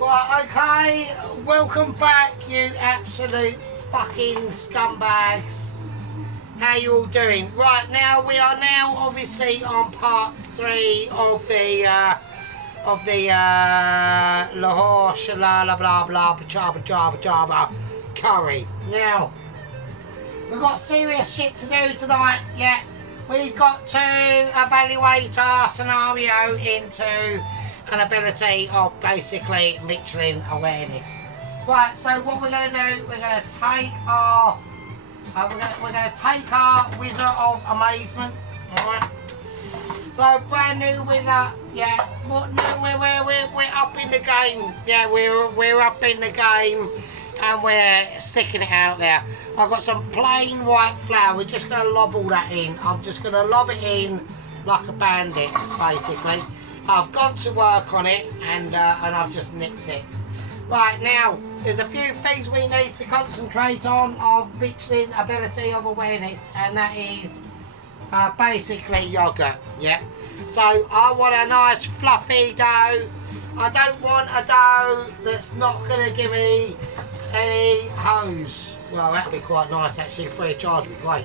Right, okay, welcome back, you absolute fucking scumbags. How you all doing? Right, now we are now obviously on part 3 of the Lahore Shalala blah blah Jabba Jabba Jabba curry. Now we've got serious shit to do tonight. Yeah, we've got to evaluate our scenario into an ability of basically Michelin awareness. Right, so what we're going to do, we're going to take our take our Wizard of Amazement. All right. So brand new Wizard. Yeah, we're up in the game. Yeah, we're up in the game, and we're sticking it out there. I've got some plain white flour. We're just going to lob all that in. I'm just going to lob it in like a bandit, basically. I've gone to work on it, and I've just nicked it. Right, now, there's a few things we need to concentrate on of Michelin ability of awareness, and that is basically yoghurt, yeah? So, I want a nice fluffy dough. I don't want a dough that's not going to give me any hose. Well, that'd be quite nice, actually, free of charge would be great.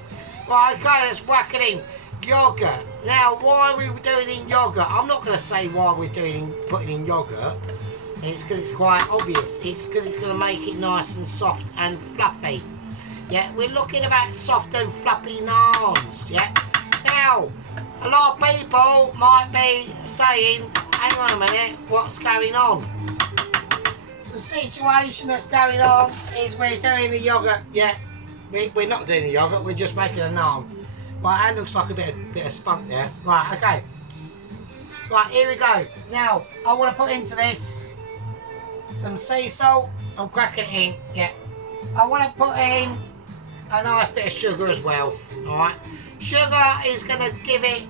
Right, okay, let's whack it in. Yogurt. Now, why are we doing in yogurt? I'm not going to say why we're putting in yogurt. It's because it's quite obvious. It's because it's going to make it nice and soft and fluffy. Yeah, we're looking about soft and fluffy naans. Yeah. Now, a lot of people might be saying, "Hang on a minute, what's going on?" The situation that's going on is we're doing the yogurt. Yeah, we're not doing the yogurt. We're just making a naan. Right, that looks like a bit of spunk there. Right, okay. Right, here we go. Now, I want to put into this some sea salt. I'm cracking it in. Yeah. I want to put in a nice bit of sugar as well. Alright. Sugar is going to give it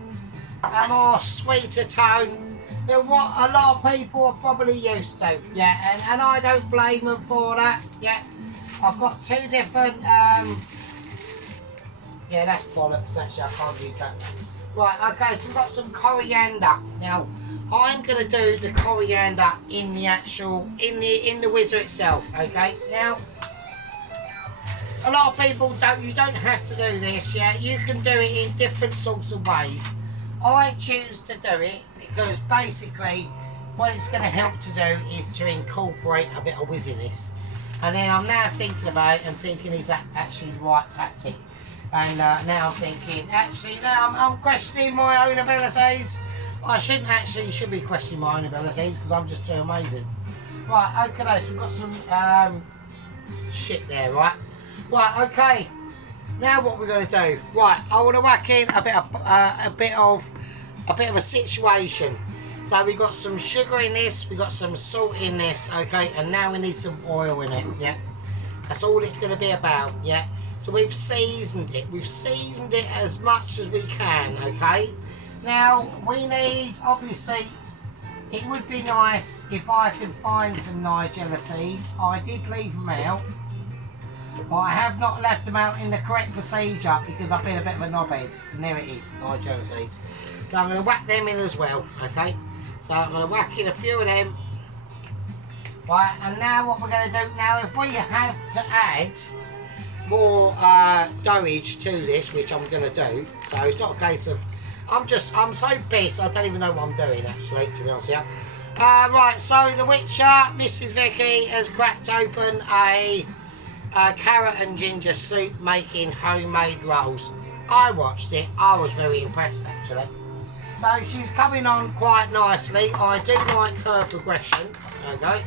a more sweeter tone than what a lot of people are probably used to. Yeah, and I don't blame them for that. Yeah. I've got two different... yeah, that's bollocks, actually, I can't use that. Right, okay, so we've got some coriander. Now, I'm going to do the coriander in the actual, in the whizzer itself, okay? Now, a lot of people you don't have to do this, yeah? You can do it in different sorts of ways. I choose to do it because basically what it's going to help to do is to incorporate a bit of whizziness. And then I'm now thinking about it and thinking, is that actually the right tactic? And now I'm thinking, actually, now I'm questioning my own abilities. I should be questioning my own abilities because I'm just too amazing. Right, okay, so we've got some shit there, right? Right, okay. Now what we're going to do? Right, I want to whack in a bit of a situation. So we got some sugar in this, we got some salt in this, okay, and now we need some oil in it. Yeah, that's all it's going to be about. Yeah. So we've seasoned it. We've seasoned it as much as we can, okay? Now, we need, obviously, it would be nice if I could find some Nigella seeds. I did leave them out, but I have not left them out in the correct procedure because I've been a bit of a knobhead. And there it is, Nigella seeds. So I'm going to whack them in as well, okay? So I'm going to whack in a few of them. Right, and now what we're going to do now, if we have to add more dougage to this, which I'm going to do, so it's not a case of I'm so pissed I don't even know what I'm doing, actually, to be honest with you. Right, so the Witcher, Mrs. Vicky, has cracked open a carrot and ginger soup making homemade rolls. I watched it, I was very impressed, actually. So she's coming on quite nicely. I do like her progression. Okay,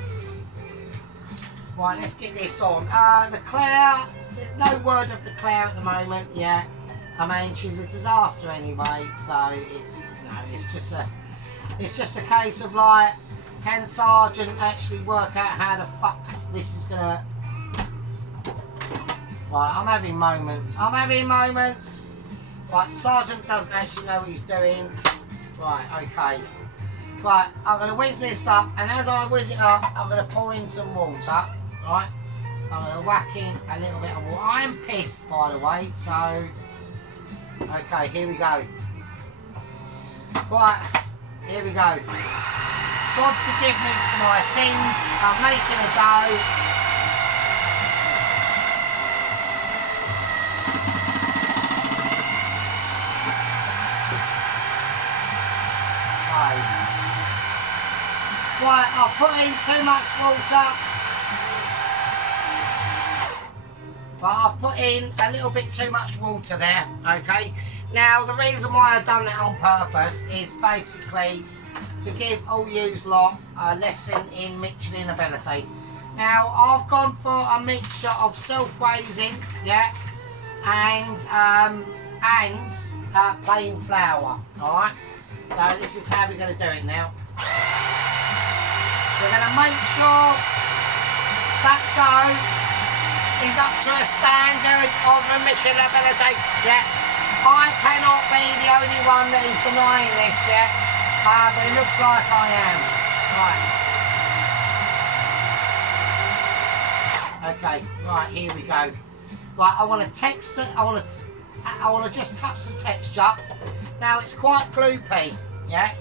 right, let's get this on. The Claire, no word of the Claire at the moment. Yeah, I mean she's a disaster anyway. So it's, you know, it's just a case of like Can Sergeant actually work out how the fuck this is gonna... Right, I'm having moments. Right, Sergeant doesn't actually know what he's doing. Right, okay. Right, I'm going to whiz this up, and as I whiz it up, I'm going to pour in some water. Right, so I'm going to whack in a little bit of water. I'm pissed, by the way, so... Okay, here we go. Right, here we go. God forgive me for my sins. I'm making a dough. Right, I've put in too much water. But I've put in a little bit too much water there, okay? Now, the reason why I've done that on purpose is basically to give all yous lot a lesson in mixing ability. Now, I've gone for a mixture of self-raising, yeah, and plain flour, alright? So this is how we're going to do it now. We're going to make sure that dough is up to a standard of mixing ability, yeah. I cannot be the only one that is denying this, yeah, but it looks like I am. Right. Okay, right, here we go. Right, I want to texture, I want to just touch the texture. Now it's quite gloopy, yeah,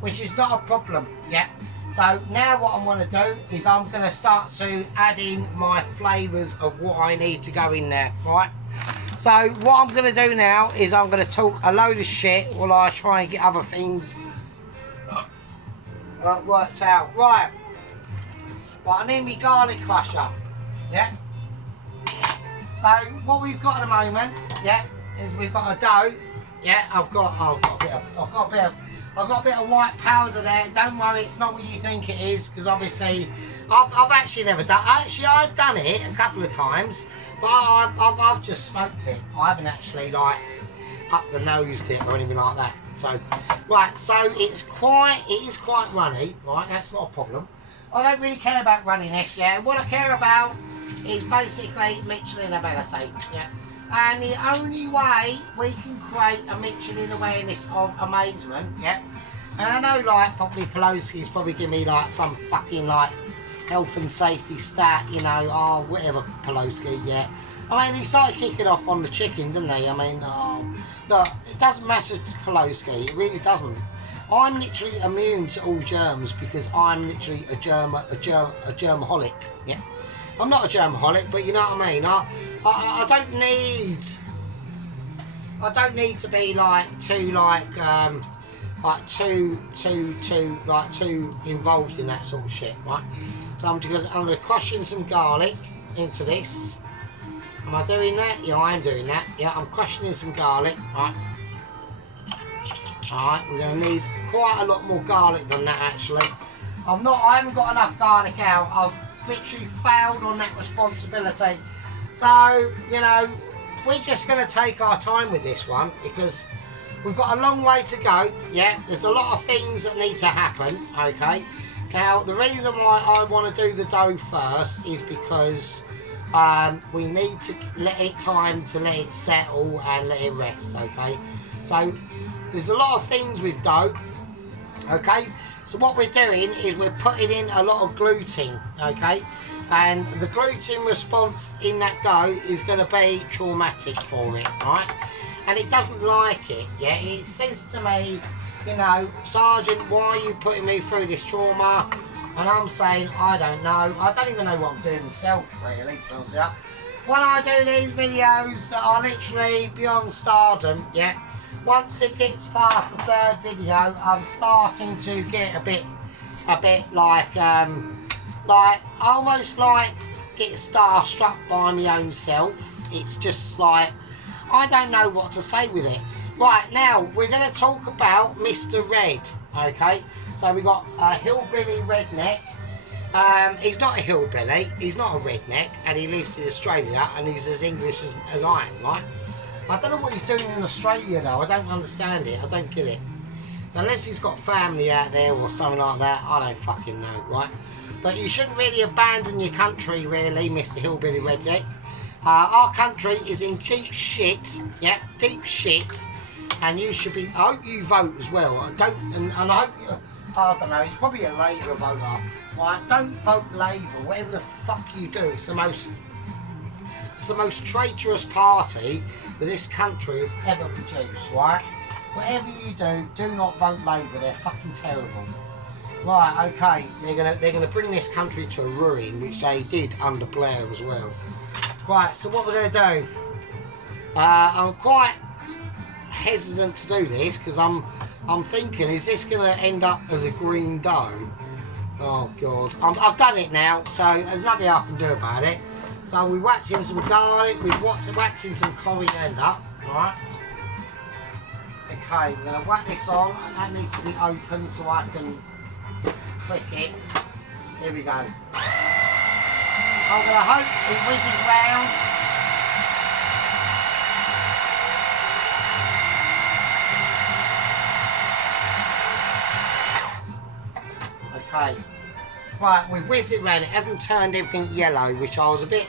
which is not a problem, yeah. So now what I'm going to do is I'm going to start to add in my flavours of what I need to go in there, right? So what I'm going to do now is I'm going to talk a load of shit while I try and get other things worked out. Right, I need my garlic crusher, yeah? So what we've got at the moment, yeah, is we've got a dough, yeah, I've got a bit of white powder there. Don't worry, it's not what you think it is, because obviously I've actually never done. Actually, I've done it a couple of times, but I've just smoked it. I haven't actually like up the nosed it or anything like that. So right, so it is quite runny. Right, that's not a problem. I don't really care about runniness. Yeah, what I care about is basically Michelin ability. Yeah. And the only way we can create a Michelin awareness of amazement, yeah. And I know, like, probably Pelosi's probably give me like some fucking like health and safety stat, you know, oh whatever Pelosi, yeah. I mean, he started kicking off on the chicken, didn't he? I mean, oh, look, it doesn't matter to Pelosi, it really doesn't. I'm literally immune to all germs because I'm literally a germaholic, yeah. I'm not a germaholic, but you know what I mean. I don't need to be like too involved in that sort of shit, right? So I'm going to crush in some garlic into this. Am I doing that? Yeah, I am doing that. Yeah, I'm crushing in some garlic, right? Alright, we're going to need quite a lot more garlic than that actually. I haven't got enough garlic out. I've literally failed on that responsibility. So, you know, we're just going to take our time with this one because we've got a long way to go, yeah. There's a lot of things that need to happen, okay. Now, the reason why I want to do the dough first is because we need to let it time to let it settle and let it rest, okay. So, there's a lot of things with dough, okay. So what we're doing is we're putting in a lot of gluten, okay? And the gluten response in that dough is going to be traumatic for it, right? And it doesn't like it, yeah? It says to me, you know, Sergeant, why are you putting me through this trauma? And I'm saying, I don't know. I don't even know what I'm doing myself, really, to be honest with you. When I do these videos that are literally beyond stardom, yeah? Once it gets past the third video, I'm starting to get a bit like almost like get starstruck by my own self. It's just like, I don't know what to say with it. Right, now, we're going to talk about Mr. Red, okay? So we got a hillbilly redneck. He's not a hillbilly, he's not a redneck, and he lives in Australia, and he's as English as I am, right? I don't know what he's doing in Australia though, I don't understand it, I don't get it. So unless he's got family out there or something like that, I don't fucking know, right? But you shouldn't really abandon your country, really, Mr. Hillbilly Redneck. Our country is in deep shit, yeah, deep shit, and you should be. I hope you vote as well. I don't, and I hope you. I don't know. He's probably a Labour voter, right? Don't vote Labour. Whatever the fuck you do, it's the most traitorous party that this country has ever produced, right? Whatever you do, do not vote Labour. They're fucking terrible. Right, okay. They're gonna bring this country to ruin, which they did under Blair as well. Right, so what we're going to do, I'm quite hesitant to do this because I'm thinking, is this going to end up as a green dough? Oh God, I've done it now, so there's nothing I can do about it. So we whacked in some garlic, we've whacked in some coriander, alright? Okay, we're going to whack this on, and that needs to be open so I can click it. Here we go. I'm going to hope it whizzes round. Okay. Right, we've whizzed it round. It hasn't turned everything yellow, which I was a bit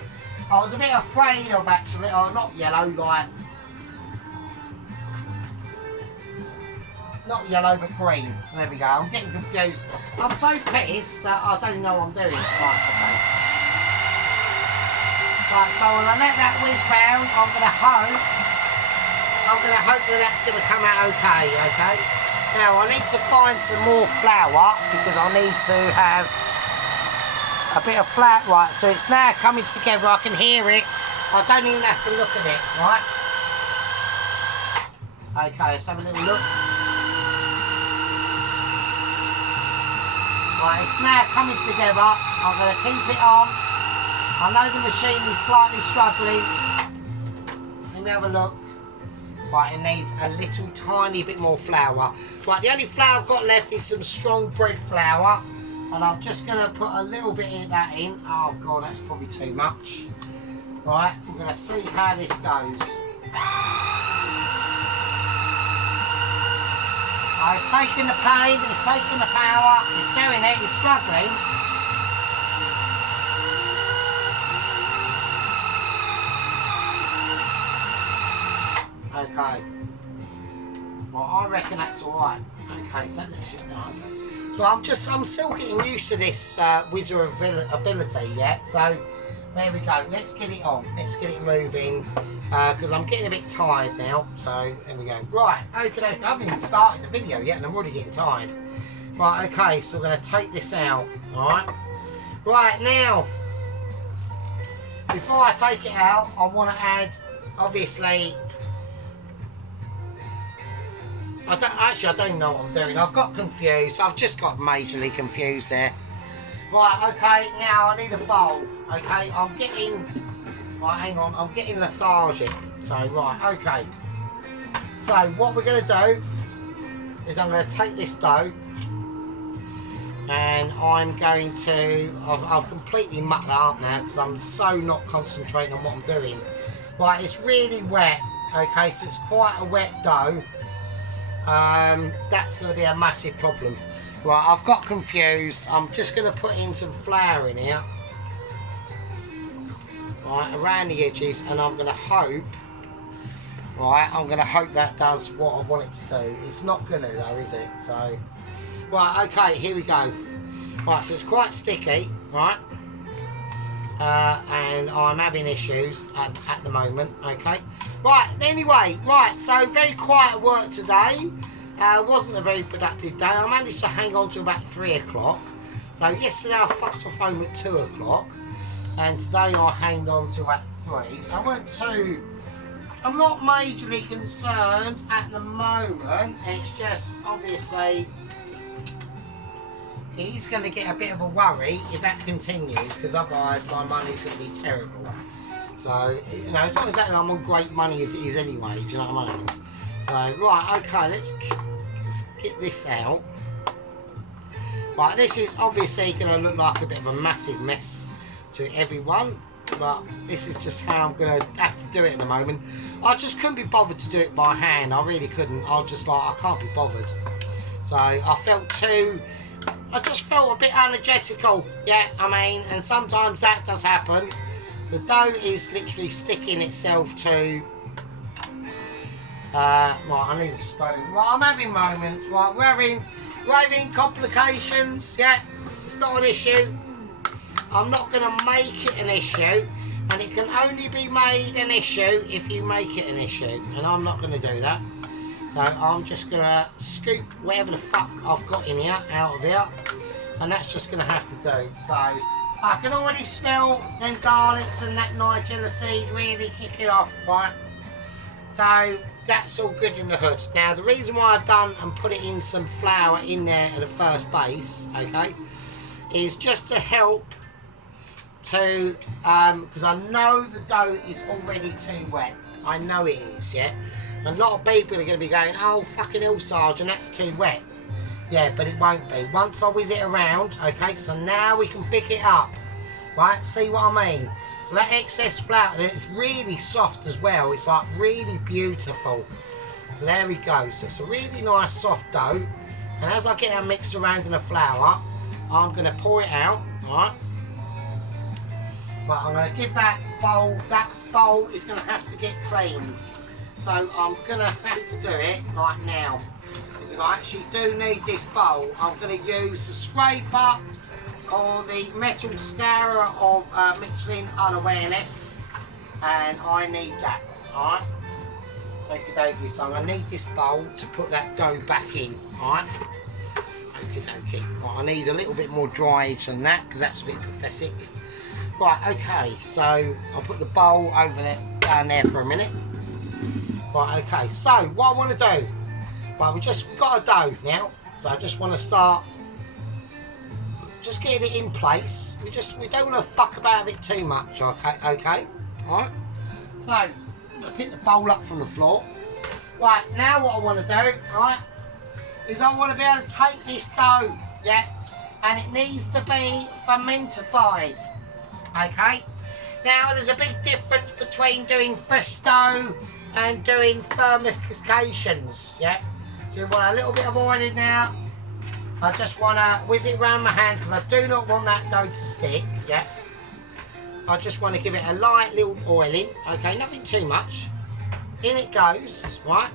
afraid of actually. Oh, not yellow, like not yellow but green. So there we go. I'm getting confused. I'm so pissed that I don't know what I'm doing. Right, okay. Right, so I'm going to let that whiz round. I'm going to hope that that's going to come out okay, okay? Now, I need to find some more flour because I need to have a bit of flour. Right, so it's now coming together. I can hear it. I don't even have to look at it, right? Okay, let's have a little look. Right, it's now coming together. I'm going to keep it on. I know the machine is slightly struggling. Let me have a look. Right, it needs a little tiny bit more flour. Right, the only flour I've got left is some strong bread flour. And I'm just going to put a little bit of that in. Oh God, that's probably too much. Right, we're going to see how this goes. Right, it's taking the pain, it's taking the power, it's doing it, it's struggling. Okay. Well, I reckon that's alright. Okay, so that should be okay. So I'm still getting used to this wizard ability, yeah? So, there we go. Let's get it on. Let's get it moving. Because I'm getting a bit tired now. So, there we go. Right, okay. I haven't even started the video yet and I'm already getting tired. Right, okay. So, we're going to take this out. Alright. Right, now. Before I take it out, I want to add, obviously... I don't know what I'm doing. I've got confused. I've just got majorly confused there. Right, okay, now I need a bowl. Okay, I'm getting... Right, hang on. I'm getting lethargic. So, right, okay. So, what we're going to do is I'm going to take this dough and I'm going to... I've completely mucked that up now because I'm so not concentrating on what I'm doing. Right, it's really wet. Okay, so it's quite a wet dough. That's going to be a massive problem. Right, I've got confused. I'm just going to put in some flour in here. Right, around the edges, and I'm going to hope... Right, I'm going to hope that does what I want it to do. It's not going to though, is it? So... Right, okay, here we go. Right, so it's quite sticky, right? And I'm having issues at the moment, okay? Right, anyway, right, so very quiet work today. Wasn't a very productive day. I managed to hang on to about 3 o'clock. So yesterday I fucked off home at 2 o'clock. And today I hanged on to at 3. So I went to... I'm not majorly concerned at the moment. It's just, obviously... He's going to get a bit of a worry if that continues, because otherwise my money's going to be terrible. So, you know, it's not exactly I'm on great money as it is anyway, do you know what I mean? So, right, okay, let's get this out. Right, this is obviously going to look like a bit of a massive mess to everyone, but this is just how I'm going to have to do it at the moment. I just couldn't be bothered to do it by hand, I really couldn't. I was just like, I can't be bothered. So I just felt a bit energetical, yeah, I mean, and sometimes that does happen. The dough is literally sticking itself to, right, I need a spoon. Right, I'm having moments, right, we're having complications, yeah, it's not an issue. I'm not going to make it an issue, and it can only be made an issue if you make it an issue, and I'm not going to do that. So I'm just going to scoop whatever the fuck I've got in here out of here, and that's just going to have to do. So I can already smell them garlics and that nigella seed really kicking off, right? So that's all good in the hood. Now the reason why I've done and put it in some flour in there at the first base, okay, is just to help to, because I know the dough is already too wet. I know it is, yeah. And a lot of people are going to be going, oh fucking hell, Sergeant, that's too wet. Yeah, but it won't be. Once I whiz it around, okay, so now we can pick it up, right? See what I mean? So that excess flour, and it's really soft as well. It's like really beautiful. So there we go. So it's a really nice soft dough. And as I get that mixed around in the flour, I'm going to pour it out, right? But I'm going to give that bowl is going to have to get cleaned. So I'm going to have to do it right now, because I actually do need this bowl. I'm going to use the scraper or the metal scourer of Michelin Unawareness, and I need that, alright? Okie dokie, so I'm going to need this bowl to put that dough back in, alright? Okie dokie, well, I need a little bit more dryage than that, because that's a bit pathetic. Right, okay, so I'll put the bowl over there, down there for a minute. Right, okay, so what I want to do, right, we've got a dough now, so I just want to start just getting it in place. We don't want to fuck about it too much, okay, alright? So, I'm going to pick the bowl up from the floor. Right, now what I want to do, right, is I want to be able to take this dough, yeah, and it needs to be fermentified, okay? Now, there's a big difference between doing fresh dough and doing fermentations, yeah? So you want a little bit of oil in there. I just want to whiz it around my hands because I do not want that dough to stick, yeah? I just want to give it a light little oiling, okay? Nothing too much. In it goes, right?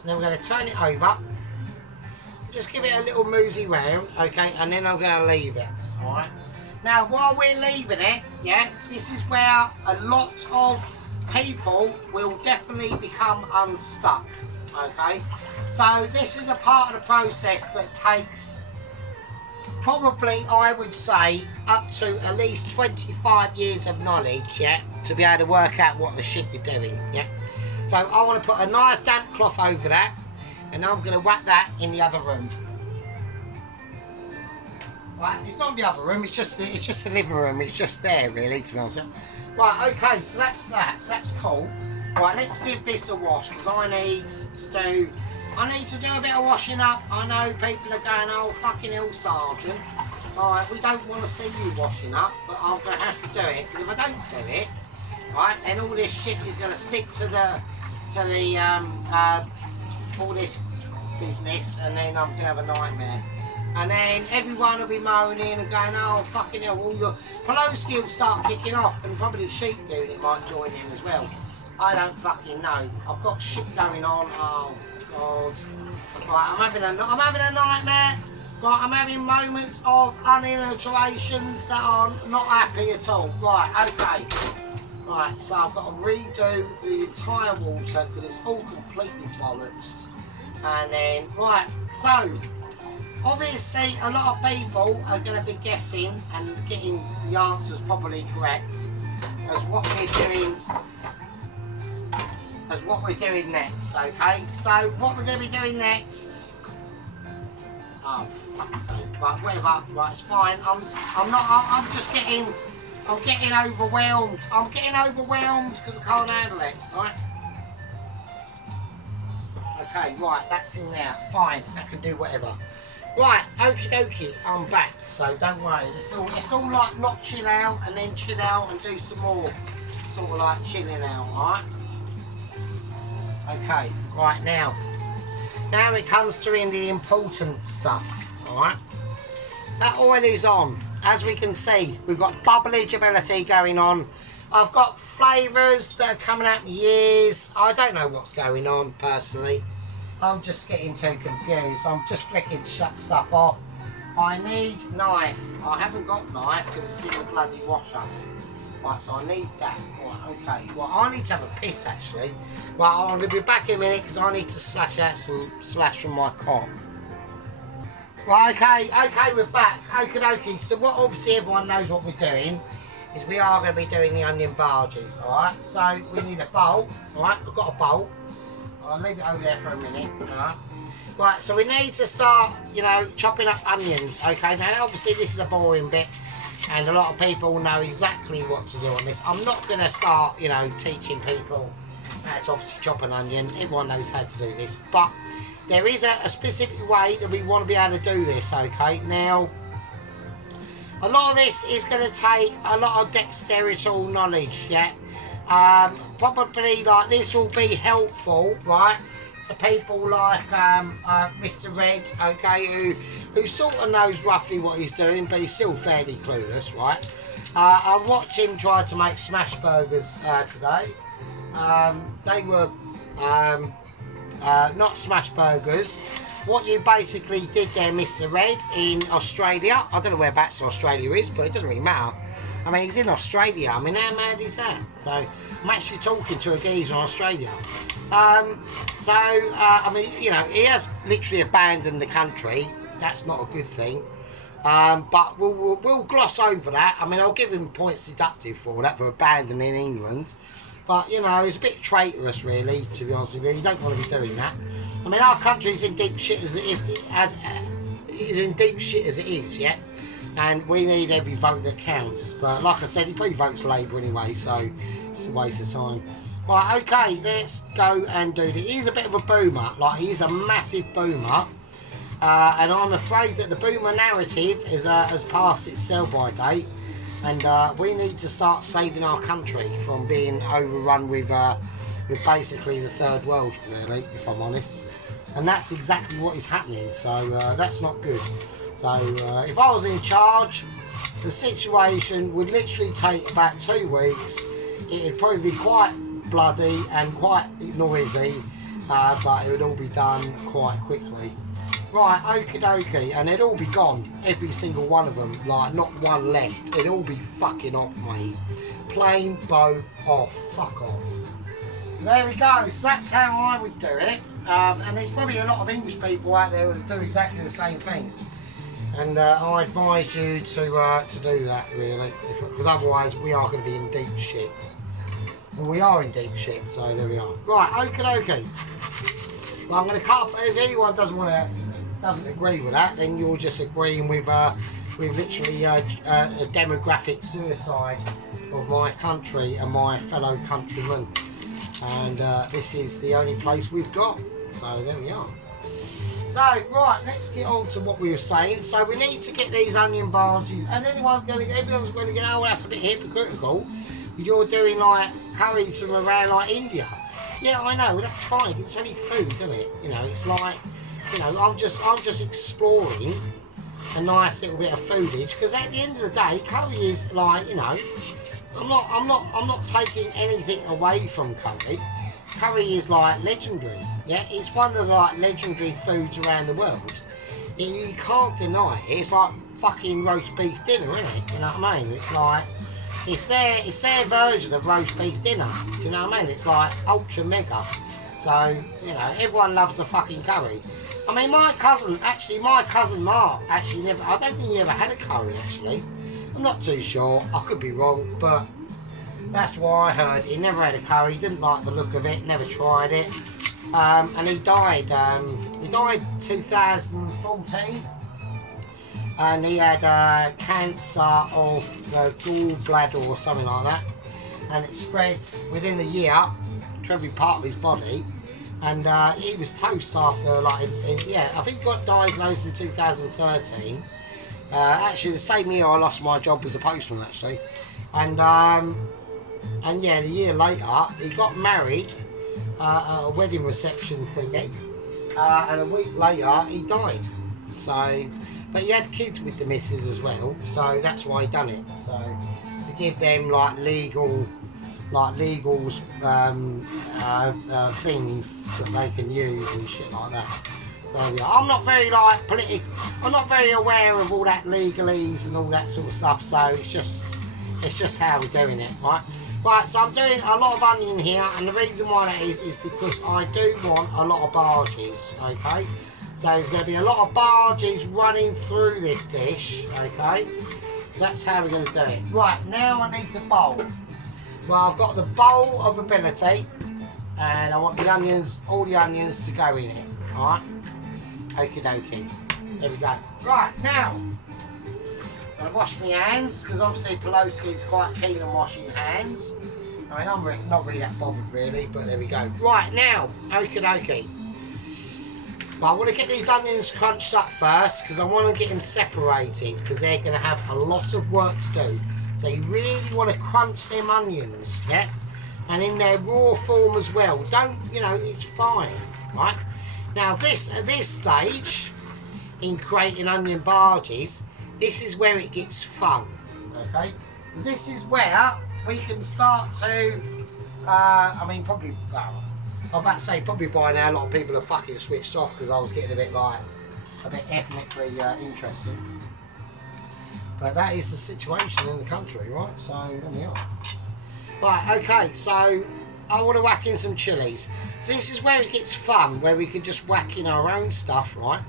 And then we're going to turn it over. Just give it a little moosey round, okay? And then I'm going to leave it, alright? Now, while we're leaving it, yeah, this is where a lot of people will definitely become unstuck, okay? So this is a part of the process that takes probably, I would say, up to at least 25 years of knowledge, yeah, to be able to work out what the shit you're doing, yeah? So I want to put a nice damp cloth over that, and I'm going to whack that in the other room. Right, it's not the other room, it's just the living room, it's just there really, to be honest. Right, okay, so that's that, so that's cool. Right, let's give this a wash, because I need to do a bit of washing up. I know people are going, oh fucking hell, Sergeant. Alright, we don't want to see you washing up, but I'm going to have to do it, because if I don't do it, right, then all this shit is going to stick to all this business, and then I'm going to have a nightmare. And then everyone will be moaning and going, oh fucking hell, all your Pelosi will start kicking off, and probably the sheep unit might join in as well. I don't fucking know. I've got shit going on. Oh god. Right, I'm having a nightmare. Right, I'm having moments of unadulterations that are not happy at all. Right, okay. Right, so I've got to redo the entire water because it's all completely bollocks. And then, right, so obviously a lot of people are going to be guessing and getting the answers probably correct as what we're doing next, okay? So what we're going to be doing next, oh fuck's sake, right, whatever, right, it's fine. I'm getting overwhelmed. I'm getting overwhelmed because I can't handle it, right? Okay, right, that's in there, fine, I can do whatever. Right, okie dokie, I'm back, so don't worry. It's all like not chill out and then chill out and do some more sort of like chilling out, alright? Okay, right now. Now it comes to in the important stuff, alright? That oil is on. As we can see, we've got bubbleability going on. I've got flavours that are coming out in years. I don't know what's going on, personally. I'm just getting too confused. I'm just flicking stuff off. I need knife. I haven't got knife because it's in the bloody washer. Right, so I need that. Right, okay. Well, I need to have a piss, actually. Well, I'm going to be back in a minute because I need to slash out some slash from my cock. Right, okay, we're back. Okie dokie. So what obviously everyone knows what we're doing is we are going to be doing the onion barges, alright? So we need a bowl, alright? We've got a bowl. I'll leave it over there for a minute, alright? Right, so we need to start, you know, chopping up onions, okay? Now, obviously this is a boring bit and a lot of people know exactly what to do on this. I'm not going to start, you know, teaching people how to obviously chop an onion. Everyone knows how to do this, but there is a specific way that we want to be able to do this, okay? Now, a lot of this is going to take a lot of dexterity knowledge, yeah? Probably, like, this will be helpful, right? To people like Mr. Red, okay, who sort of knows roughly what he's doing, but he's still fairly clueless, right? I watched him try to make smash burgers today. They were not smash burgers. What you basically did there, Mr. Red, in Australia, I don't know whereabouts Australia is, but it doesn't really matter. I mean, he's in Australia. I mean, how mad is that? So, I'm actually talking to a geezer in Australia. I mean, you know, he has literally abandoned the country. That's not a good thing. But we'll gloss over that. I mean, I'll give him points deductive for that, for abandoning England. But, you know, it's a bit traitorous, really, to be honest with you. You don't want to be doing that. I mean, our country's in deep shit as it is, yeah? And we need every vote that counts. But like I said, he probably votes Labour anyway, so it's a waste of time. Right, okay, let's go and do this. He's a bit of a boomer, like he's a massive boomer. And I'm afraid that the boomer narrative has passed its sell-by date. And we need to start saving our country from being overrun with basically the third world, really, if I'm honest. And that's exactly what is happening, so that's not good. So if I was in charge, the situation would literally take about 2 weeks. It'd probably be quite bloody and quite noisy, but it would all be done quite quickly. Right, okie dokie, and they'd all be gone, every single one of them, like not one left. It'd all be fucking off, mate. Plain boat off, fuck off. So there we go, so that's how I would do it. And there's probably a lot of English people out there who do exactly the same thing. And I advise you to do that, really, because otherwise we are going to be in deep shit. Well, we are in deep shit, so there we are. Right, okie dokie. Well, I'm going to cut up. If anyone doesn't agree with that, then you're just agreeing with literally a demographic suicide of my country and my fellow countrymen. And this is the only place we've got. So there we are. So, right, let's get on to what we were saying. So we need to get these onion barges, and everyone's going to get, oh, that's a bit hypocritical. You're doing like curries from around like India. Yeah, I know, that's fine. It's only food, isn't it? You know, it's like, you know, I'm just exploring a nice little bit of foodage, because at the end of the day, curry is like, you know, I'm not taking anything away from curry. Curry is like legendary. Yeah, it's one of the like legendary foods around the world. You can't deny it. It's like fucking roast beef dinner, isn't it? You know what I mean? It's like it's their version of roast beef dinner. Do you know what I mean? It's like ultra mega. So, you know, everyone loves a fucking curry. I mean, my cousin Mark actually never, I don't think he ever had a curry actually. I'm not too sure, I could be wrong, but that's what I heard. He never had a curry, didn't like the look of it, never tried it. And he died 2014. And he had cancer of the gallbladder or something like that. And it spread within a year to every part of his body. And he was toast after, like, yeah, I think he got diagnosed in 2013. Actually, the same year I lost my job as a postman, actually. And yeah, a year later, he got married at a wedding reception thingy. and a week later he died. So, but he had kids with the missus as well, so that's why he done it. So to give them like legal things that they can use and shit like that. So yeah, I'm not very like I'm not very aware of all that legalese and all that sort of stuff. So it's just how we're doing it, right? Right, so I'm doing a lot of onion here, and the reason why that is because I do want a lot of barges, okay? So there's going to be a lot of barges running through this dish, okay? So that's how we're going to do it. Right, now I need the bowl. Well, I've got the bowl of ability, and I want the onions, all the onions to go in it, alright? Okie dokie. There we go. Right, now, I'm going to wash my hands, because obviously Pelosi's quite keen on washing hands. I mean, I'm not really that bothered really, but there we go. Right, now, okie dokie. Well, I want to get these onions crunched up first, because I want to get them separated, because they're going to have a lot of work to do. So you really want to crunch them onions, yeah? And in their raw form as well. Don't, you know, it's fine, right? Now at this stage, in creating onion barges, this is where it gets fun, okay? Because this is where we can start to, I mean, probably, well, I'm about to say probably by now a lot of people are fucking switched off because I was getting a bit ethnically interested. But that is the situation in the country, right? So, there we are. Right, okay, so I want to whack in some chilies. So this is where it gets fun, where we can just whack in our own stuff, right?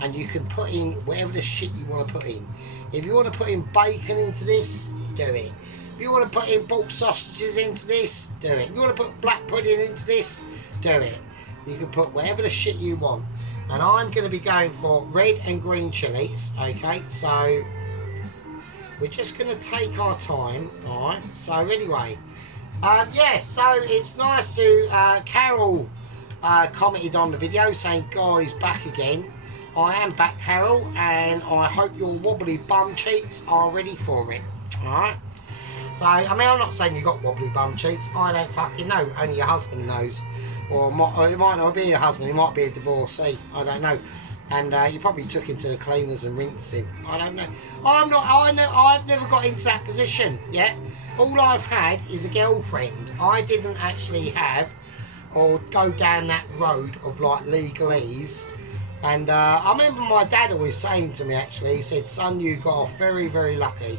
And you can put in whatever the shit you want to put in. If you want to put in bacon into this, do it. If you want to put in pork sausages into this, do it. If you want to put black pudding into this, do it. You can put whatever the shit you want. And I'm going to be going for red and green chilies, okay? So we're just going to take our time, alright? So anyway, yeah, so it's nice to, Carol commented on the video saying, guys, back again. I am back, Carol, and I hope your wobbly bum cheeks are ready for it, alright? So, I mean, I'm not saying you got wobbly bum cheeks, I don't fucking know, only your husband knows. Or it might not be your husband, he might be a divorcee, I don't know. And you probably took him to the cleaners and rinsed him. I don't know. I've never got into that position yet. All I've had is a girlfriend. I didn't actually have or go down that road of like legalese. And I remember my dad always saying to me, actually, he said, son, you got off very, very lucky.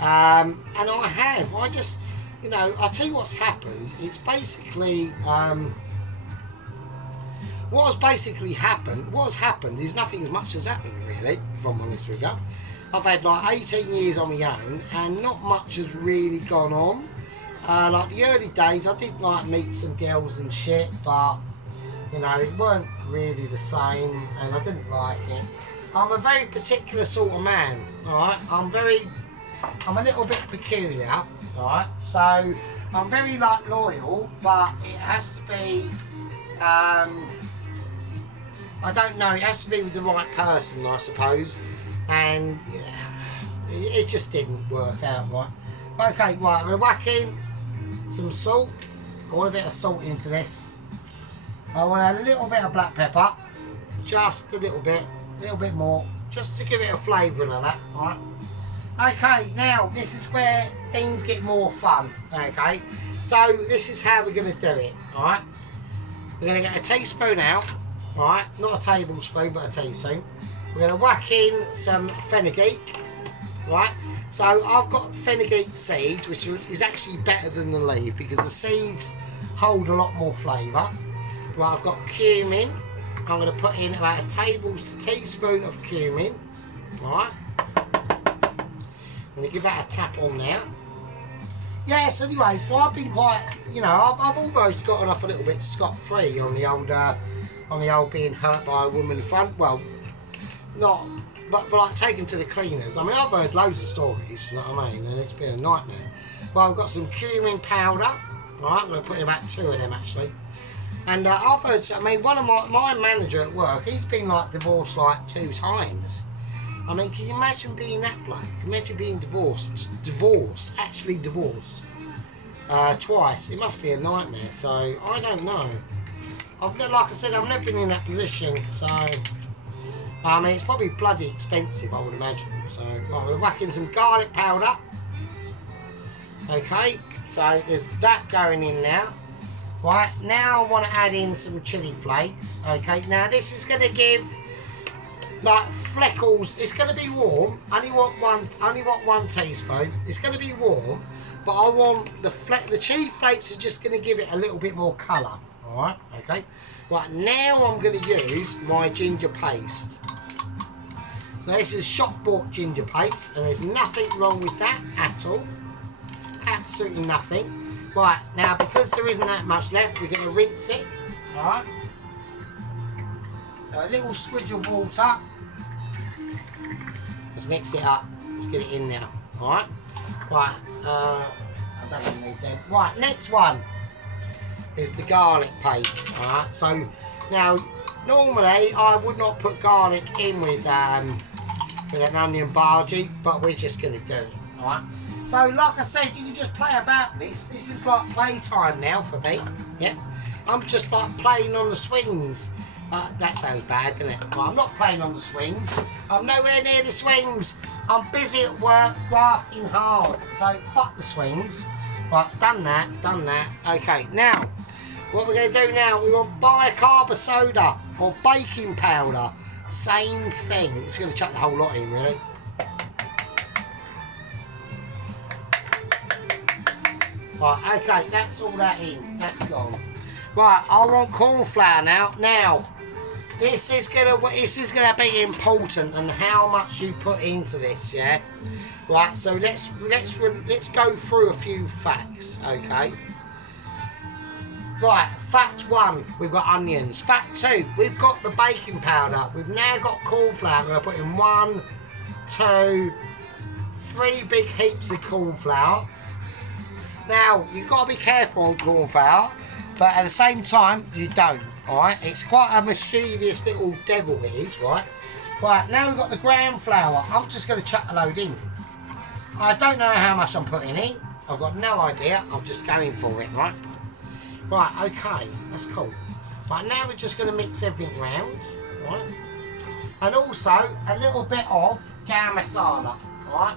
And I have. I just, you know, I'll tell you what's happened. It's basically... What has happened is nothing as much as happened really, if I'm honest with you. I've had like 18 years on my own and not much has really gone on. Like the early days I did like meet some girls and shit, but you know, it weren't really the same and I didn't like it. I'm a very particular sort of man, alright? I'm a little bit peculiar, alright? So I'm very like loyal, but it has to be I don't know, it has to be with the right person, I suppose, and yeah, it just didn't work out right. Okay, right, we're whacking some salt. I want a bit of salt into this. I want a little bit of black pepper, just a little bit more, just to give it a flavouring of that, right? Okay, now this is where things get more fun, okay? So this is how we're going to do it, alright? We're going to get a teaspoon out. Alright, not a tablespoon but a teaspoon. We're going to whack in some fenugreek. Right, so I've got fenugreek seeds, which is actually better than the leaf because the seeds hold a lot more flavour. Right, I've got cumin. I'm going to put in about a teaspoon of cumin. Alright, I'm going to give that a tap on there. Yes, anyway, so I've been quite, you know, I've almost gotten off a little bit scot-free on the old being hurt by a woman front. Well, not, but like taken to the cleaners. I mean, I've heard loads of stories, you know what I mean, and it's been a nightmare. Well, I've got some cumin powder. Right, I'm going to put in about 2 of them actually. And I've heard, I mean, one of my manager at work, he's been like divorced like 2 times. I mean, can you imagine being that bloke? Imagine being divorced twice. It must be a nightmare, so I don't know. like I said, I've never been in that position, so I mean it's probably bloody expensive, I would imagine. So right, we're whacking some garlic powder. Okay, so there's that going in now. Right, now I want to add in some chili flakes. Okay, now this is going to give like fleckles. It's going to be warm. Only want one teaspoon. It's going to be warm, but I want the chili flakes are just going to give it a little bit more colour. All right, okay. Right, now I'm going to use my ginger paste. So this is shop bought ginger paste, and there's nothing wrong with that at all. Absolutely nothing. Right, now because there isn't that much left, we're going to rinse it. Alright. So a little swidge of water. Let's mix it up. Let's get it in now. Alright. Right, I don't really need them. Right, next one is the garlic paste. Alright, so now normally I would not put garlic in with an onion bhaji, but we're just going to do it. Alright. So, like I said, you can just play about this. This is like playtime now for me. Yeah, I'm just like playing on the swings. That sounds bad, doesn't it? Well, I'm not playing on the swings. I'm nowhere near the swings. I'm busy at work, grafting hard. So, fuck the swings. Right, done that, done that. Okay, now, what we're going to do now, we want bicarb soda or baking powder. Same thing. It's going to chuck the whole lot in, really. Right, okay, that's all that in. That's gone. Right, I want corn flour now. Now, this is gonna be important, and how much you put into this, yeah. Right, so let's go through a few facts, okay. Right, fact 1, we've got onions. Fact 2, we've got the baking powder. We've now got corn flour. I'm gonna put in 1, 2, 3 big heaps of corn flour. Now, you've got to be careful on corn flour, but at the same time, you don't, alright? It's quite a mischievous little devil it is, right? Right, now we've got the ground flour. I'm just going to chuck a load in. I don't know how much I'm putting in. I've got no idea. I'm just going for it, right? Right, okay, that's cool. Right, now we're just going to mix everything round, right? And also, a little bit of garam masala, alright?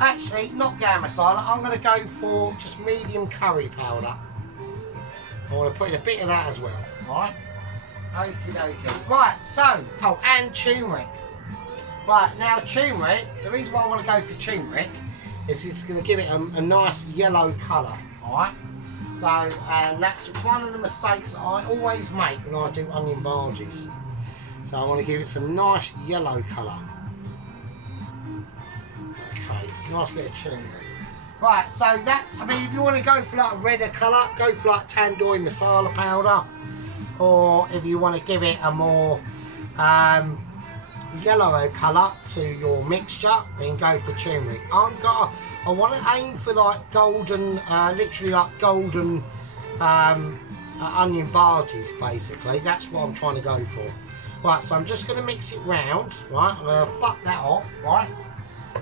Actually, not garam masala, I'm going to go for just medium curry powder. I want to put in a bit of that as well, right? Okie dokie. Right, so, oh, and turmeric. Right, now turmeric, the reason why I want to go for turmeric is it's going to give it a nice yellow colour, alright? So, and that's one of the mistakes that I always make when I do onion bhajis. So I want to give it some nice yellow colour. Nice bit of turmeric. Right, so that's, I mean, if you want to go for like a redder colour, go for like tandoori masala powder. Or if you want to give it a more yellow colour to your mixture, then go for turmeric. I want to aim for like golden, literally like golden onion bhajis, basically. That's what I'm trying to go for. Right, so I'm just going to mix it round, right? I'm going to fuck that off, right?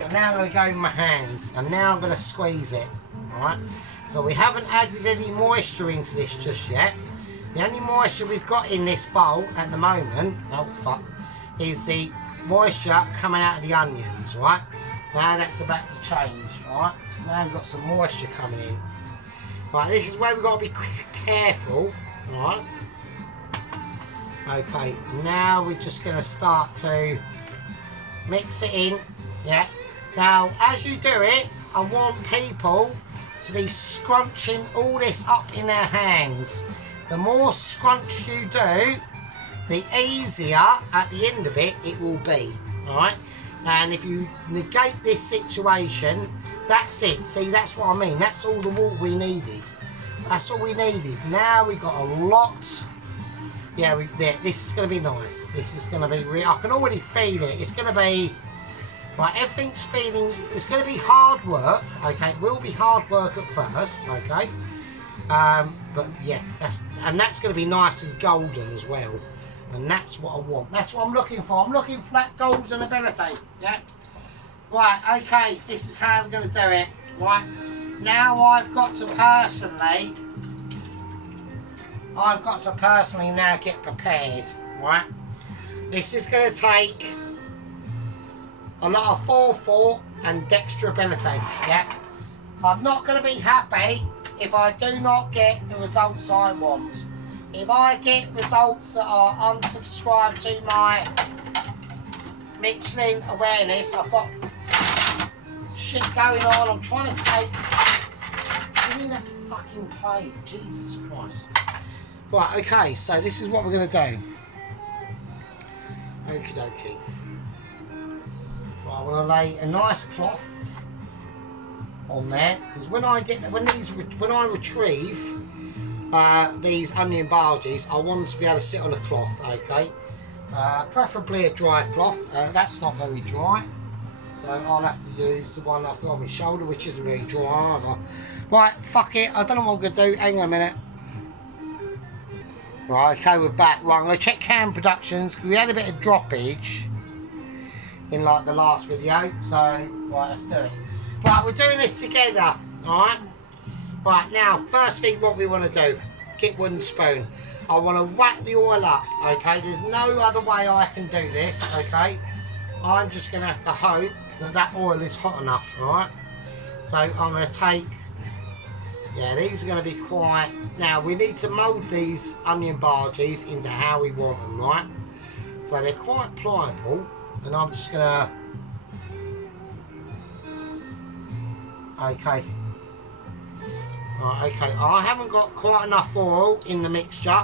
And now I'm going to go with my hands, and now I'm going to squeeze it, right? So we haven't added any moisture into this just yet. The only moisture we've got in this bowl at the moment, oh fuck, is the moisture coming out of the onions, right? Now that's about to change, right? So now we've got some moisture coming in. Right, this is where we've got to be careful, right? Okay, now we're just going to start to mix it in, yeah? Now, as you do it, I want people to be scrunching all this up in their hands. The more scrunch you do, the easier at the end of it will be, alright? And if you negate this situation, that's it. See, that's what I mean. That's all the water we needed. That's all we needed. Now we've got a lot. Yeah, this is going to be nice. This is going to be I can already feel it. It's going to be... Right, everything's feeling... It's going to be hard work, okay? It will be hard work at first, okay? But, yeah, that's going to be nice and golden as well. And that's what I want. That's what I'm looking for. I'm looking for that golden ability, yeah? Right, okay, this is how we're going to do it. Right, now I've got to personally I've got to personally now get prepared, right? This is going to take a lot of forethought and dexterability, yeah? I'm not going to be happy if I do not get the results I want. If I get results that are unsubscribed to my Michelin awareness, I've got shit going on. I'm trying to take... Give me that fucking plate, Jesus Christ. Right, okay, so this is what we're going to do. Okie dokie. Right, I'm going to lay a nice cloth on there, because when I retrieve these onion barges, I want them to be able to sit on a cloth, okay? Preferably a dry cloth. That's not very dry, so I'll have to use the one I've got on my shoulder, which isn't very dry either. Right, fuck it, I don't know what I'm going to do. Hang on a minute. Right, okay, we're back. Right, I'm going to check Cam Productions, because we had a bit of droppage in like the last video, so right, let's do it. Right, we're doing this together, alright? Right, now, first thing what we want to do, get wooden spoon. I want to whack the oil up, okay? There's no other way I can do this, okay? I'm just going to have to hope that that oil is hot enough, alright? So I'm going to take, yeah, these are going to be quite, now we need to mould these onion barges into how we want them, right? So they're quite pliable, and I'm just going to, okay. Right, okay, I haven't got quite enough oil in the mixture.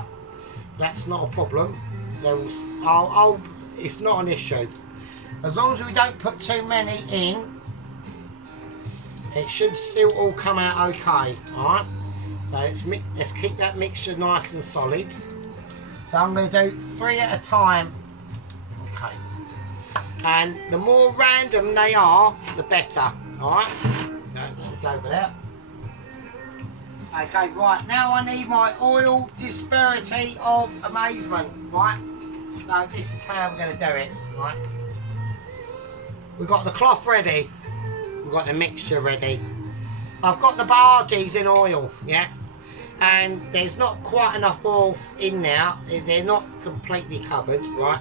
That's not a problem. It's not an issue. As long as we don't put too many in, it should still all come out okay. Alright, so let's keep that mixture nice and solid. So I'm going to do 3 at a time. Okay, and the more random they are, the better. Alright, go with that. Okay, right, now I need my oil disparity of amazement, right? So this is how I'm going to do it, right? We've got the cloth ready, we've got the mixture ready. I've got the barges in oil, yeah? And there's not quite enough oil in now, they're not completely covered, right?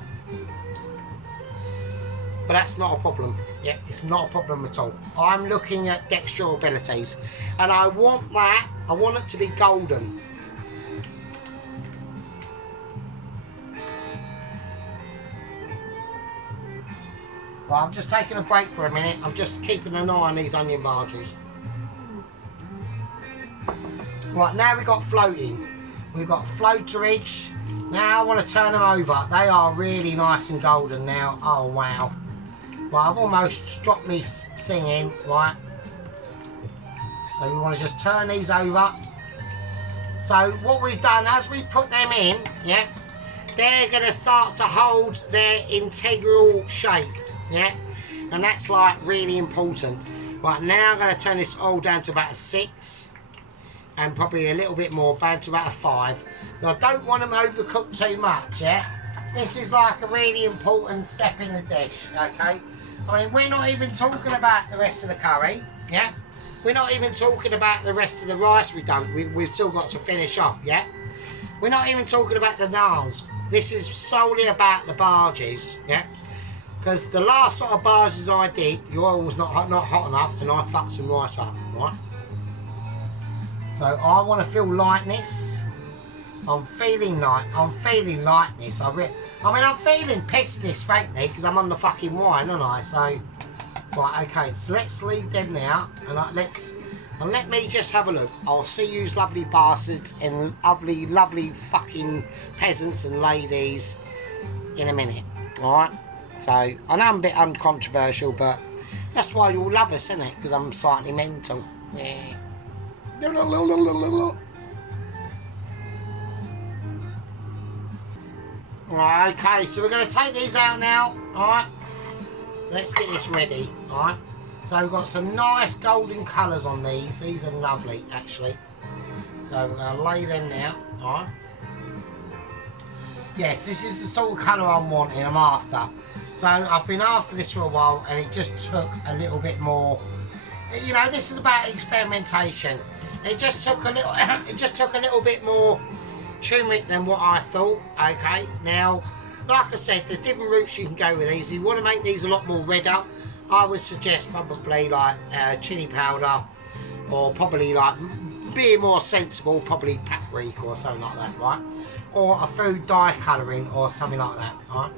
But that's not a problem. Yeah, it's not a problem at all. I'm looking at textural abilities, and I want that. I want it to be golden. Well, I'm just taking a break for a minute. I'm just keeping an eye on these onion barges. Right, now we've got floating. We've got floaterage. Now I want to turn them over. They are really nice and golden now. Oh, wow. Right, I've almost dropped my thing in, right? So we want to just turn these over. So what we've done, as we put them in, yeah, they're going to start to hold their integral shape, yeah? And that's like really important. Right, now I'm going to turn this all down to about a 6. And probably a little bit more, down to about a 5. Now I don't want them overcooked too much, yeah? This is like a really important step in the dish, okay? I mean, we're not even talking about the rest of the curry, yeah? We're not even talking about the rest of the rice we've done. We've still got to finish off, yeah? We're not even talking about the naans. This is solely about the barges, yeah? Because the last sort of barges I did, the oil was not hot enough, and I fucked them right up, right? So I want to feel lightness. I'm feeling lightness. I'm feeling pissedness, frankly, because I'm on the fucking wine, aren't I? So, right, okay. So let's leave them now, and let me just have a look. I'll see you, lovely bastards and lovely fucking peasants and ladies, in a minute. All right. So I know I'm a bit uncontroversial, but that's why you all love us, isn't it? Because I'm slightly mental. Yeah. Right, okay, so we're going to take these out now, alright? So let's get this ready, alright? So we've got some nice golden colours on these. These are lovely, actually. So we're going to lay them now, alright? Yes, this is the sort of colour I'm wanting, I'm after. So I've been after this for a while, and it just took a little bit more. You know, this is about experimentation. It just took a little bit more turmeric than what I thought. Okay, now, like I said, there's different routes you can go with these. If you want to make these a lot more redder, I would suggest probably like chili powder, or probably like, being more sensible, probably paprika or something like that, right? Or a food dye colouring or something like that, right?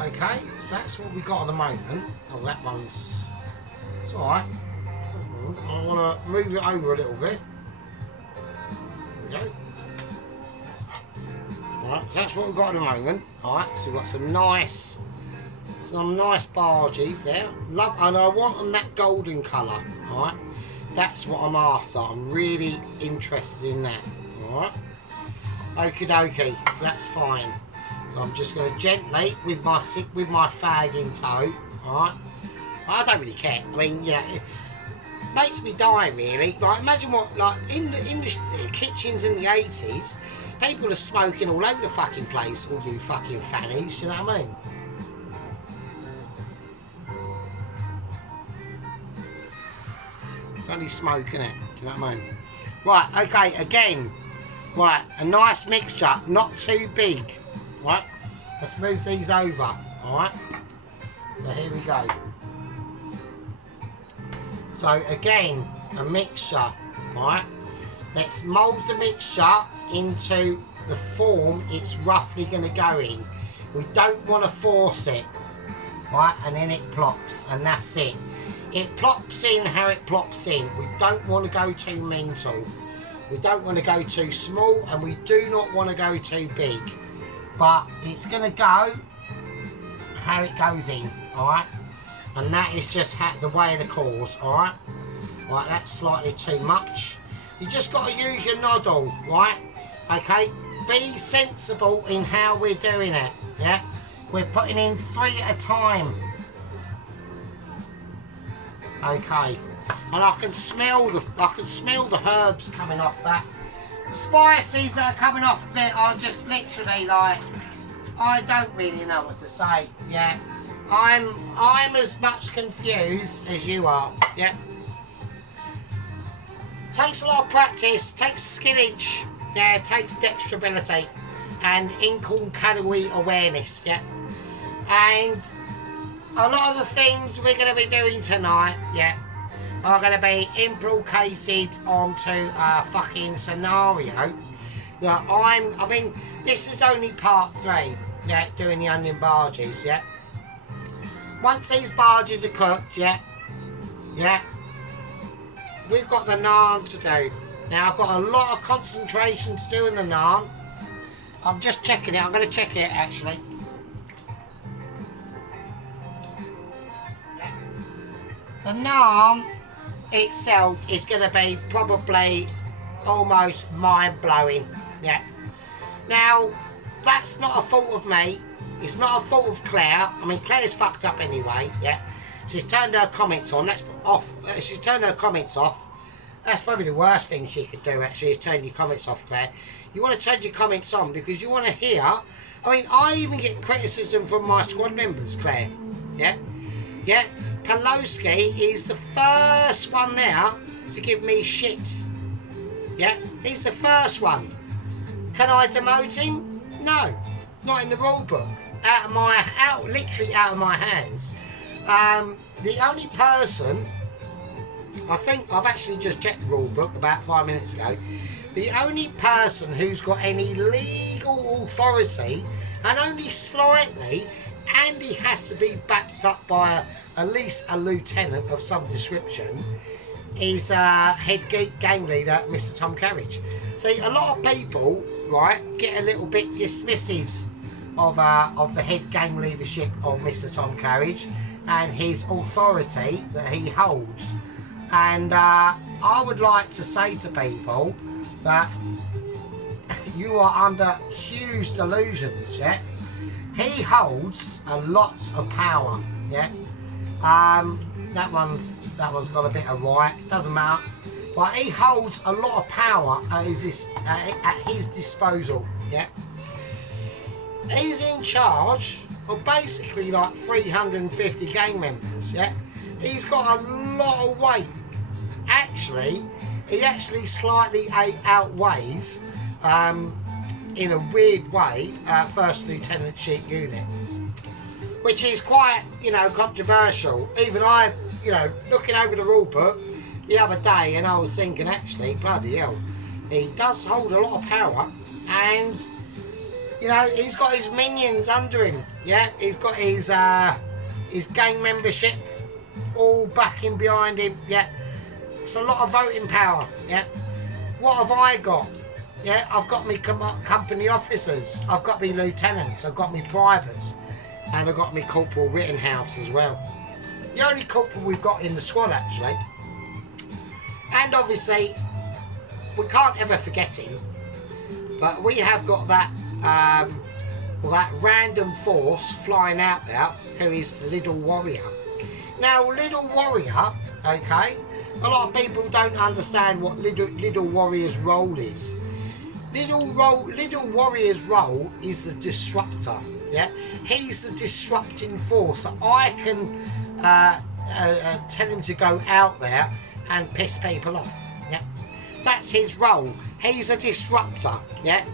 Okay, so that's what we got at the moment. Oh, that one's... It's alright. I want to move it over a little bit. There we go. Right, so that's what we've got at the moment. Alright, so we've got some nice barges there. Love, and I want them that golden colour. Alright, that's what I'm after. I'm really interested in that. Alright, okie dokie, so that's fine. So I'm just going to gently, with my fag in tow, alright? I don't really care. I mean, you know, it makes me die, really. Like, imagine what, like, in the kitchens in the 80s, people are smoking all over the fucking place, all you fucking fannies, do you know what I mean? It's only smoke, innit? Do you know what I mean? Right, okay, again. Right, a nice mixture, not too big. Right, let's move these over. Alright, so here we go. So again, a mixture. Alright, let's mould the mixture into the form it's roughly going to go in. We don't want to force it. Right, and then it plops, and that's it. It plops in how it plops in. We don't want to go too mental. We don't want to go too small, and we do not want to go too big. But it's going to go how it goes in, alright? And that is just the way of the cause, alright? Right, that's slightly too much. You just got to use your noddle, right? Okay, be sensible in how we're doing it, yeah? We're putting in 3 at a time. Okay, and I can smell the herbs coming off that. Spices that are coming off of it are just literally like, I don't really know what to say. Yeah, I'm as much confused as you are. Yeah, takes a lot of practice, takes skillage. Yeah, it takes dexterability and inculcatory awareness. Yeah, and a lot of the things we're going to be doing tonight, yeah, are going to be implicated onto a fucking scenario that I mean, this is only part 3, yeah, doing the onion barges, yeah. Once these barges are cooked, yeah, we've got the naan to do. Now, I've got a lot of concentration to do in the naan. I'm just checking it, I'm going to check it actually. The naan itself is going to be probably almost mind-blowing, yeah. Now, that's not a fault of me, it's not a fault of Claire. I mean, Claire's fucked up anyway, yeah. She's turned her comments on, that's off. She's turned her comments off. That's probably the worst thing she could do, actually, is turn your comments off, Claire. You want to turn your comments on because you want to hear. I mean, I even get criticism from my squad members, Claire, yeah. Yeah, Pelosi is the first one now to give me shit. Yeah, he's the first one. Can I demote him? No, not in the rule book. Literally out of my hands. The only person, I think I've actually just checked the rule book about 5 minutes ago. The only person who's got any legal authority, and only slightly, and he has to be backed up by at least a lieutenant of some description, is head game leader, Mr. Tom Carriage. See, a lot of people, right, get a little bit dismissive of the head game leadership of Mr. Tom Carriage and his authority that he holds. And I would like to say to people that you are under huge delusions, yeah? He holds a lot of power, yeah? That one's got a bit of right, doesn't matter. But he holds a lot of power at his disposal, yeah? He's in charge of basically like 350 gang members, yeah? He's got a lot of weight. Actually, he actually slightly outweighs, in a weird way, First Lieutenant Sheep Unit, which is quite, you know, controversial. Even I, you know, looking over the rule book the other day, and I was thinking, actually, bloody hell, he does hold a lot of power, and, you know, he's got his minions under him, yeah, he's got his gang membership all backing behind him, yeah, it's a lot of voting power, yeah. What have I got? Yeah, I've got me company officers, I've got me lieutenants, I've got me privates, and I've got me Corporal Rittenhouse as well. The only corporal we've got in the squad, actually. And obviously, we can't ever forget him, but we have got that that random force flying out there who is Little Warrior. Now, Little Warrior, okay, a lot of people don't understand what Little Warrior's role is. Little Warrior's role is the disruptor. Yeah, he's the disrupting force. So I can tell him to go out there and piss people off. Yeah, that's his role. He's a disruptor. Yeah,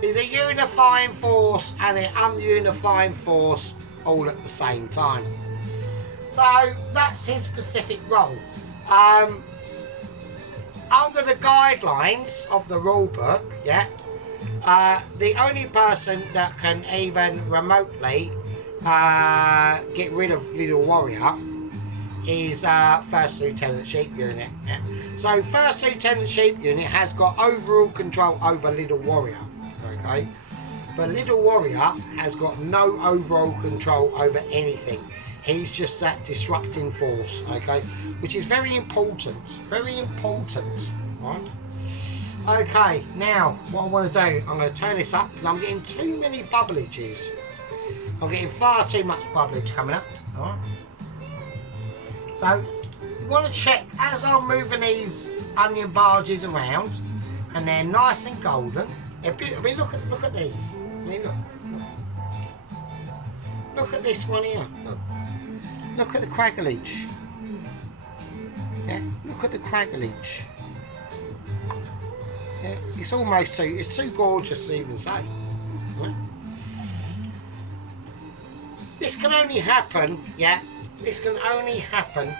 he's a unifying force and an ununifying force all at the same time. So that's his specific role. Under the guidelines of the rule book, yeah, the only person that can even remotely get rid of Little Warrior is First Lieutenant Sheep Unit. Yeah. So First Lieutenant Sheep Unit has got overall control over Little Warrior, okay? But Little Warrior has got no overall control over anything. He's just that disrupting force, okay? Which is very important, right? Okay, now, what I want to do, I'm going to turn this up because I'm getting too many bubblages. I'm getting far too much bubblage coming up, alright? So, you want to check, as I'm moving these onion barges around, and they're nice and golden, they're beautiful. I mean, look at these. I mean, look at this one here, Look at the cragglage. Yeah, look at the cragglage. Yeah, it's almost it's too gorgeous to even say. Yeah. This can only happen, yeah, this can only happen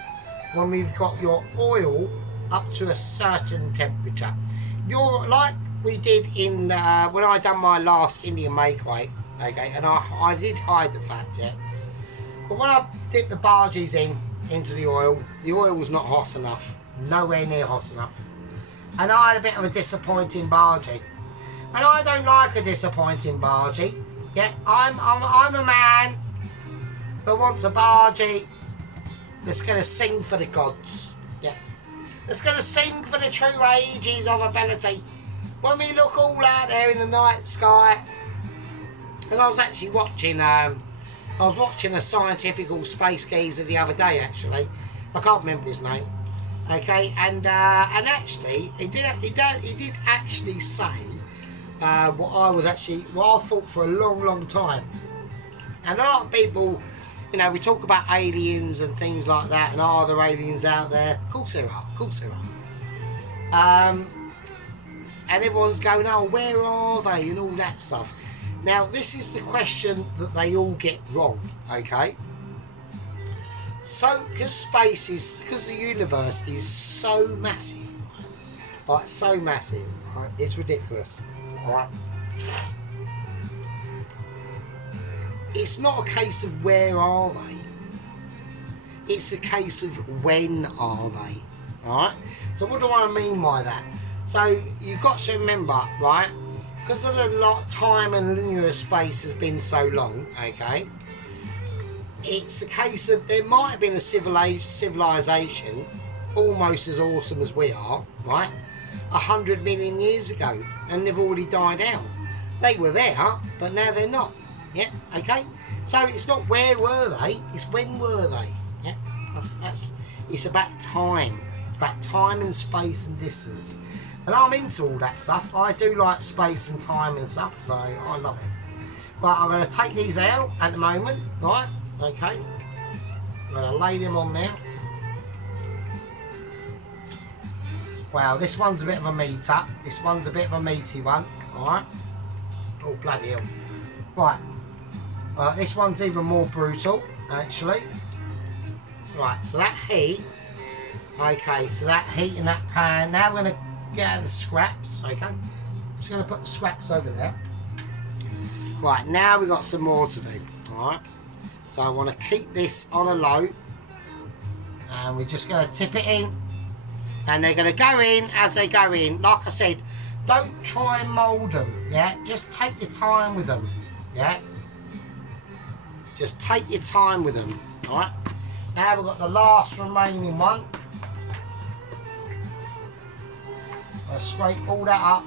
when we've got your oil up to a certain temperature. You're like we did in when I done my last Indian make-weight, okay, and I did hide the fat, yeah. But when I dipped the barges into the oil was not hot enough. Nowhere near hot enough. And I had a bit of a disappointing bargie. And I don't like a disappointing bargie. Yeah, I'm a man that wants a bargie that's going to sing for the gods. Yeah. That's going to sing for the true ages of ability. When we look all out there in the night sky. And I was actually watching a scientific space geezer the other day, actually. I can't remember his name. Okay, and actually, he did actually say what I thought for a long time. And a lot of people, you know, we talk about aliens and things like that, and are there aliens out there? Of course there are. And everyone's going, oh, where are they, and all that stuff. Now, this is the question that they all get wrong, okay? So, because the universe is so massive, right? So massive, right? It's ridiculous, right? It's not a case of where are they? It's a case of when are they, right? So, what do I mean by that? So, you've got to remember, right? Because of the time and linear space has been so long, okay, it's a case of there might have been a civilization almost as awesome as we are, right, 100 million years ago, and they've already died out. They were there, but now they're not, yeah, okay? So it's not where were they, it's when were they, yeah? It's about time. It's about time and space and distance. And I'm into all that stuff. I do like space and time and stuff, so I love it. But I'm going to take these out at the moment, right? Okay. I'm going to lay them on now. Well, this one's a bit of a meater. This one's a bit of a meaty one. Alright. Oh, bloody hell. Right. This one's even more brutal, actually. Right, so that heat. Okay, so that heat in that pan. Now we're going to get out the scraps. Okay. Just going to put the scraps over there. Right, now we've got some more to do. Alright. So I want to keep this on a low. And we're just going to tip it in. And they're going to go in as they go in. Like I said, don't try and mould them, yeah? Just take your time with them, yeah? Just take your time with them, alright? Now we've got the last remaining one. I'll scrape all that up.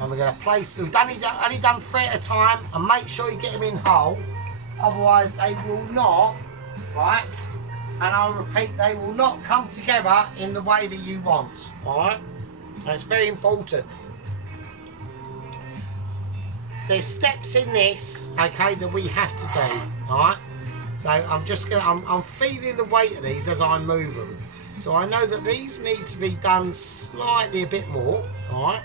And we're going to place them. Only done 3 at a time. And make sure you get them in whole. Otherwise they will not, right? And I'll repeat, they will not come together in the way that you want, alright? So it's very important. There's steps in this, okay, that we have to do, alright? So I'm feeling the weight of these as I move them. So I know that these need to be done slightly a bit more, alright?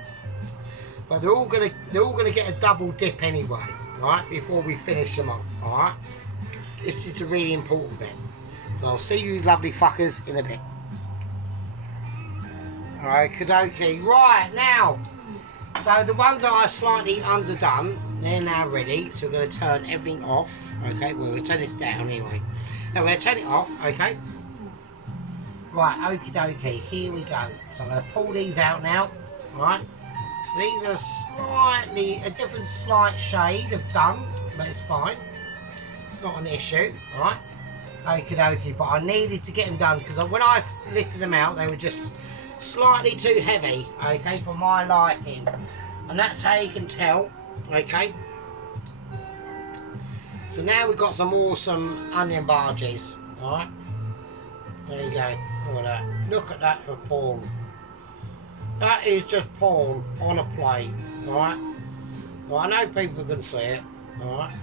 But they're all gonna get a double dip anyway, alright, before we finish them off, alright? This is a really important bit. So I'll see you lovely fuckers in a bit. Alright, kadoki. Right, now. So the ones that are slightly underdone, they're now ready. So we're going to turn everything off. Okay, well, we'll turn this down anyway. Now we're going to turn it off, okay? Right, okie dokie. Here we go. So I'm going to pull these out now. Alright. So these are slightly, a different slight shade of done, but it's fine. It's not an issue, alright? Okie dokie, but I needed to get them done because when I lifted them out, they were just slightly too heavy, okay, for my liking. And that's how you can tell, okay. So now we've got some awesome onion barges, alright. There you go, look at that. Look at that for porn. That is just porn on a plate, alright. Well, I know people can see it, alright.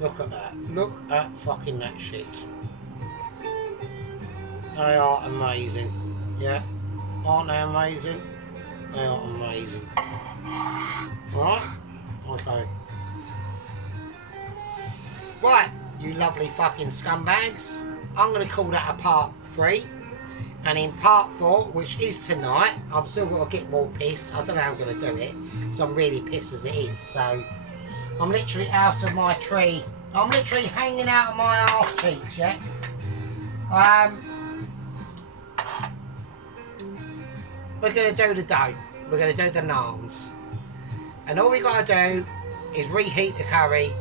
Look at that. Look at fucking that shit. They are amazing. Yeah. Aren't they amazing? They are amazing. Right? Okay. Right, you lovely fucking scumbags. I'm going to call that a part 3. And in part 4, which is tonight, I'm still going to get more pissed. I don't know how I'm going to do it. Because I'm really pissed as it is. So, I'm literally out of my tree. I'm literally hanging out of my arse cheeks, yeah? We're going to do the dough. We're going to do the naans. And all we got to do is reheat the curry.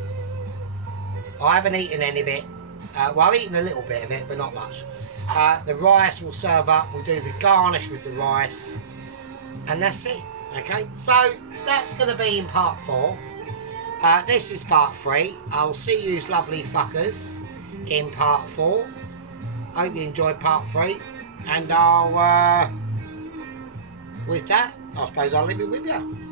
I haven't eaten any of it. Well, I've eaten a little bit of it, but not much. The rice will serve up. We'll do the garnish with the rice. And that's it. Okay? So, that's going to be in part 4. This is part 3. I'll see you lovely fuckers in part 4. Hope you enjoyed part 3. And I'll... with that, I suppose I'll leave it with you.